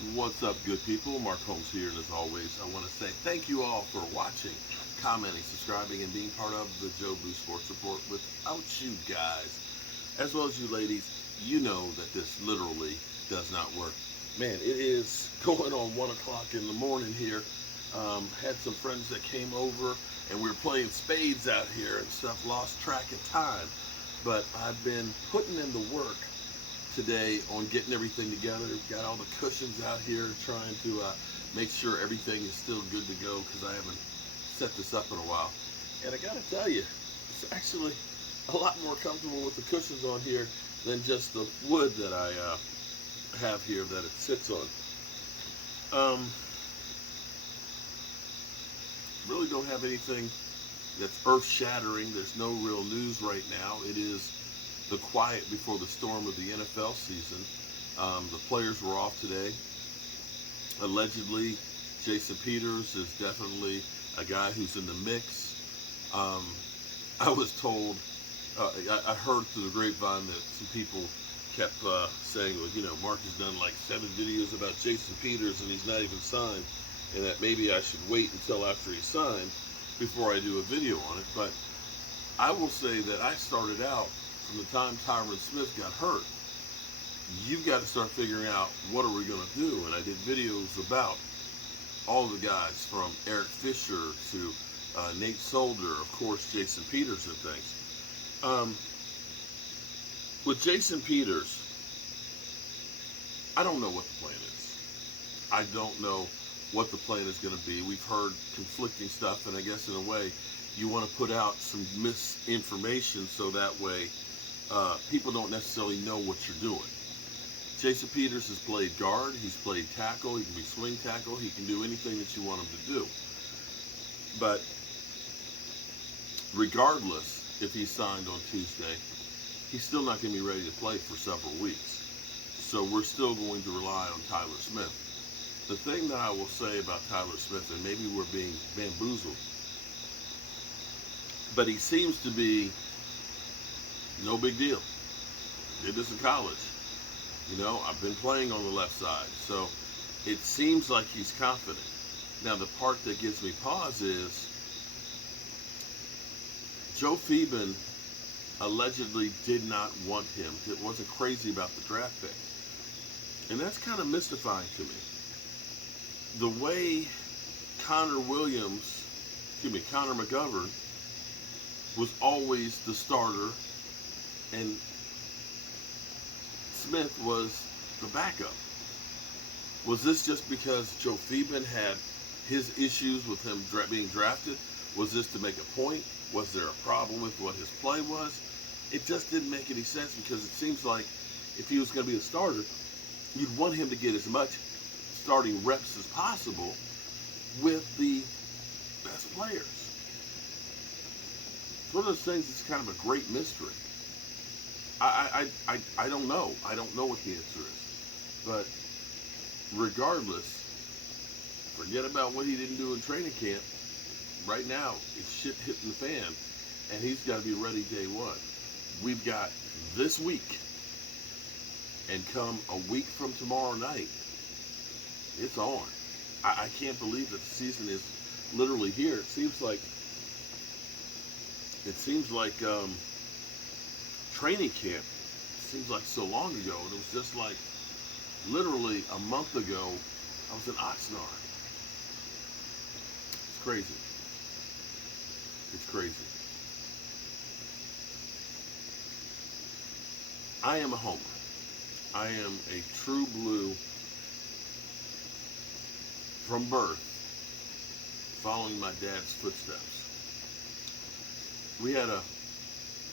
What's up, good people? Mark Holmes here, and as always, I want to say thank you all for watching, commenting, subscribing, and being part of the Joe Blue Sports Report. Without you guys, as well as you ladies, you know that this literally does not work. Man, it is going on 1 o'clock in the morning here. Had some friends that came over, and we were playing spades out here and stuff, lost track of time. But I've been putting in the work today on getting everything together. Got all the cushions out here, trying to make sure everything is still good to go because I haven't set this up in a while. And I gotta tell you, it's actually a lot more comfortable with the cushions on here than just the wood that I have here that it sits on. Um, really don't have anything that's earth-shattering. There's no real news right now. It is the quiet before the storm of the NFL season. The players were off today. Allegedly, Jason Peters is definitely a guy who's in the mix. Um, I was told, I heard through the grapevine that some people kept saying, well, Mark has done like 7 videos about Jason Peters and he's not even signed, and that maybe I should wait until after he's signed before I do a video on it. But I will say that I started out from the time Tyron Smith got hurt. You've got to start figuring out what are we going to do. And I did videos about all the guys from Eric Fisher to Nate Solder, of course, Jason Peters and things. With Jason Peters, I don't know what the plan is. I don't know what the plan is going to be. We've heard conflicting stuff, and I guess in a way, you want to put out some misinformation so that way people don't necessarily know what you're doing. Jason Peters has played guard, he's played tackle, he can be swing tackle, he can do anything that you want him to do. But regardless, if he's signed on Tuesday, he's still not going to be ready to play for several weeks. So we're still going to rely on Tyler Smith. The thing that I will say about Tyler Smith, and maybe we're being bamboozled, but he seems to be no big deal. Did this in college. I've been playing on the left side, so it seems like he's confident. Now, the part that gives me pause is Joe Phoeben allegedly did not want him. It wasn't crazy about the draft pick. And that's kind of mystifying to me. The way Connor McGovern was always the starter and Smith was the backup. Was this just because Joe Phoeben had his issues with him being drafted? Was this to make a point? Was there a problem with what his play was? It just didn't make any sense because it seems like if he was going to be a starter, you'd want him to get as much starting reps as possible with the best players. It's one of those things that's kind of a great mystery. I don't know. I don't know what the answer is. But regardless, forget about what he didn't do in training camp. Right now, it's shit hitting the fan, and he's got to be ready day one. We've got this week, and come a week from tomorrow night, it's on. I can't believe that the season is literally here. It seems like training camp seems like so long ago, and it was just like literally a month ago I was in Oxnard. It's crazy. It's crazy. I am a homer. I am a true blue from birth, following my dad's footsteps. We had a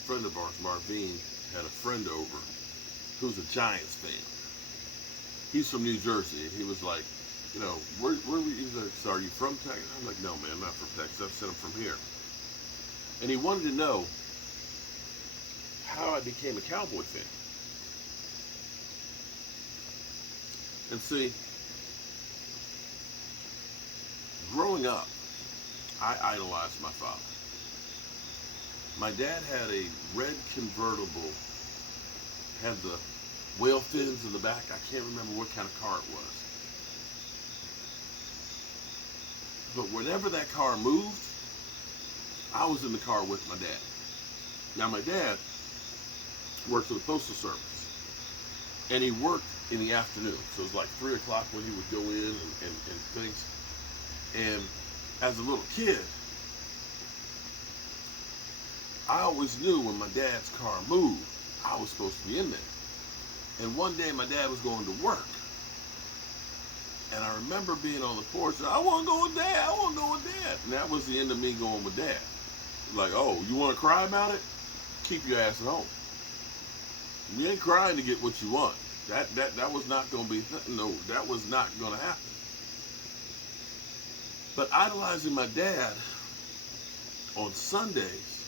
friend of ours, Marvin, had a friend over who's a Giants fan. He's from New Jersey, and he was like, where were you? So are you from Texas? I'm like, no, man, I'm not from Texas. I said I'm from here. And he wanted to know how I became a Cowboy fan. And see, growing up, I idolized my father. My dad had a red convertible, had the whale fins in the back. I can't remember what kind of car it was. But whenever that car moved, I was in the car with my dad. Now, my dad worked for the Postal Service, and he worked in the afternoon. So it was like 3 o'clock when he would go in and things. And as a little kid, I always knew when my dad's car moved, I was supposed to be in there. And one day my dad was going to work. And I remember being on the porch, and I want to go with Dad, I want to go with Dad. And that was the end of me going with Dad. Like, oh, you want to cry about it? Keep your ass at home. You ain't crying to get what you want. That was not going to be, no, that was not going to happen. But idolizing my dad, on Sundays,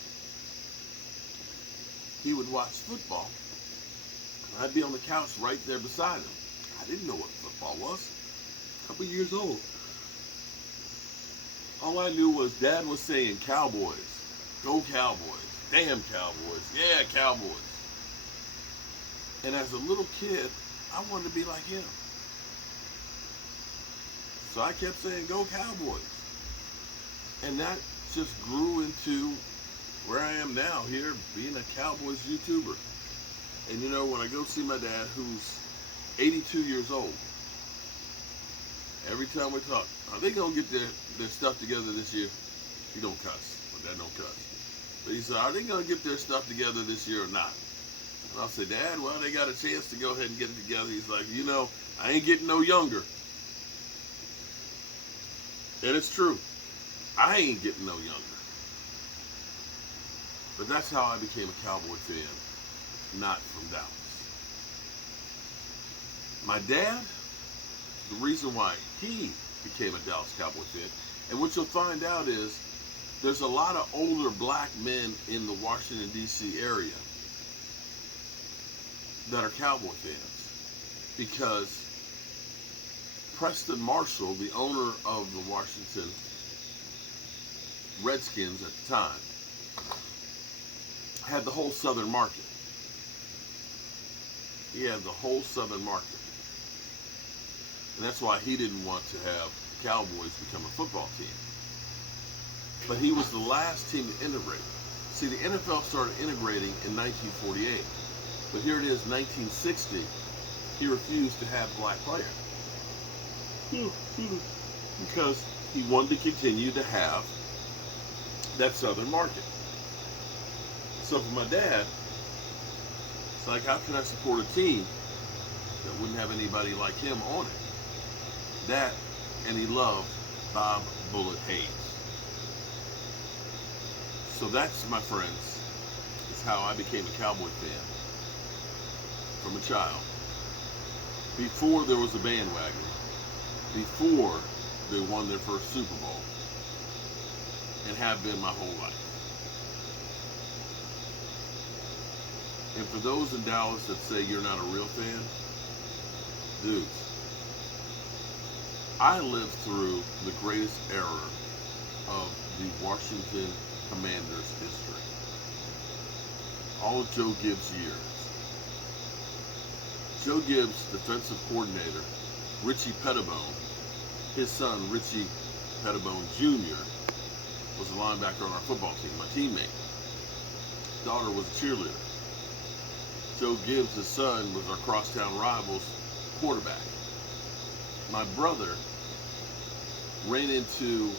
he would watch football. And I'd be on the couch right there beside him. I didn't know what football was. A couple years old. All I knew was Dad was saying Cowboys. Go Cowboys. Damn Cowboys. Yeah, Cowboys. And as a little kid, I wanted to be like him. So I kept saying, go Cowboys. And that just grew into where I am now, here, being a Cowboys YouTuber. And you know, when I go see my dad, who's 82 years old, every time we talk, are they going to get their stuff together this year? He don't cuss. My dad don't cuss. But he said, are they going to get their stuff together this year or not? And I'll say, Dad, well, they got a chance to go ahead and get it together. He's like, you know, I ain't getting no younger. And it's true. I ain't getting no younger. But that's how I became a Cowboy fan, not from Dallas. My dad, the reason why he became a Dallas Cowboy fan, and what you'll find out is there's a lot of older black men in the Washington, D.C. area that are Cowboy fans, because Preston Marshall, the owner of the Washington Redskins at the time, had the whole southern market. He had the whole southern market. And that's why he didn't want to have the Cowboys become a football team. But he was the last team to integrate. See, the NFL started integrating in 1948. But here it is, 1960, he refused to have black players. Because he wanted to continue to have that southern market. So for my dad, it's like, how can I support a team that wouldn't have anybody like him on it? That, and he loved Bob Bullet Hayes. So that's, my friends, is how I became a Cowboy fan from a child. Before there was a bandwagon, before they won their first Super Bowl, and have been my whole life. And for those in Dallas that say you're not a real fan, dudes, I lived through the greatest era of the Washington Commanders' history. All of Joe Gibbs' years. Joe Gibbs, defensive coordinator, Richie Pettibone, his son Richie Pettibone Jr. was a linebacker on our football team, my teammate. His daughter was a cheerleader. Joe Gibbs, his son, was our crosstown rivals quarterback. My brother ran into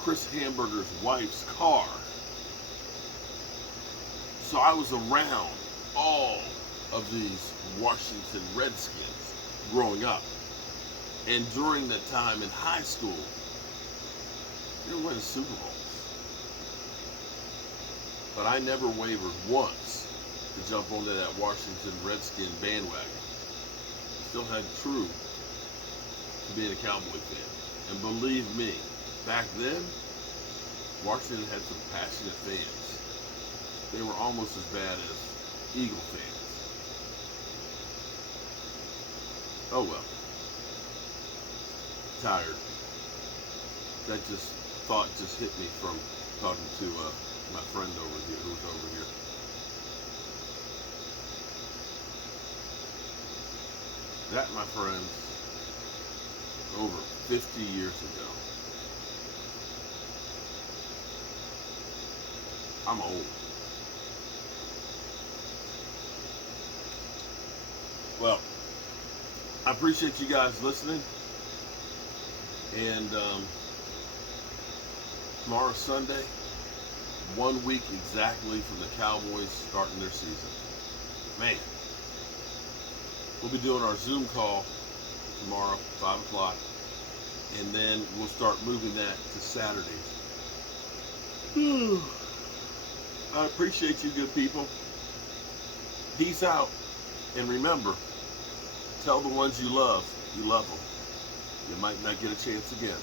Chris Hamburger's wife's car. So I was around all of these Washington Redskins growing up. And during that time in high school, they were winning Super Bowls. But I never wavered once to jump onto that Washington Redskin bandwagon. Still had true to being a Cowboy fan. And believe me, back then, Washington had some passionate fans. They were almost as bad as Eagle fans. Oh well. Tired. That thought just hit me from talking to my friend over here, who's over here. That, my friends, over 50 years ago. I'm old. Well, I appreciate you guys listening. And tomorrow's Sunday, 1 week exactly from the Cowboys starting their season. Man, we'll be doing our Zoom call tomorrow, 5 o'clock. And then we'll start moving that to Saturdays. I appreciate you, good people. Peace out. And remember, tell the ones you love them. You might not get a chance again.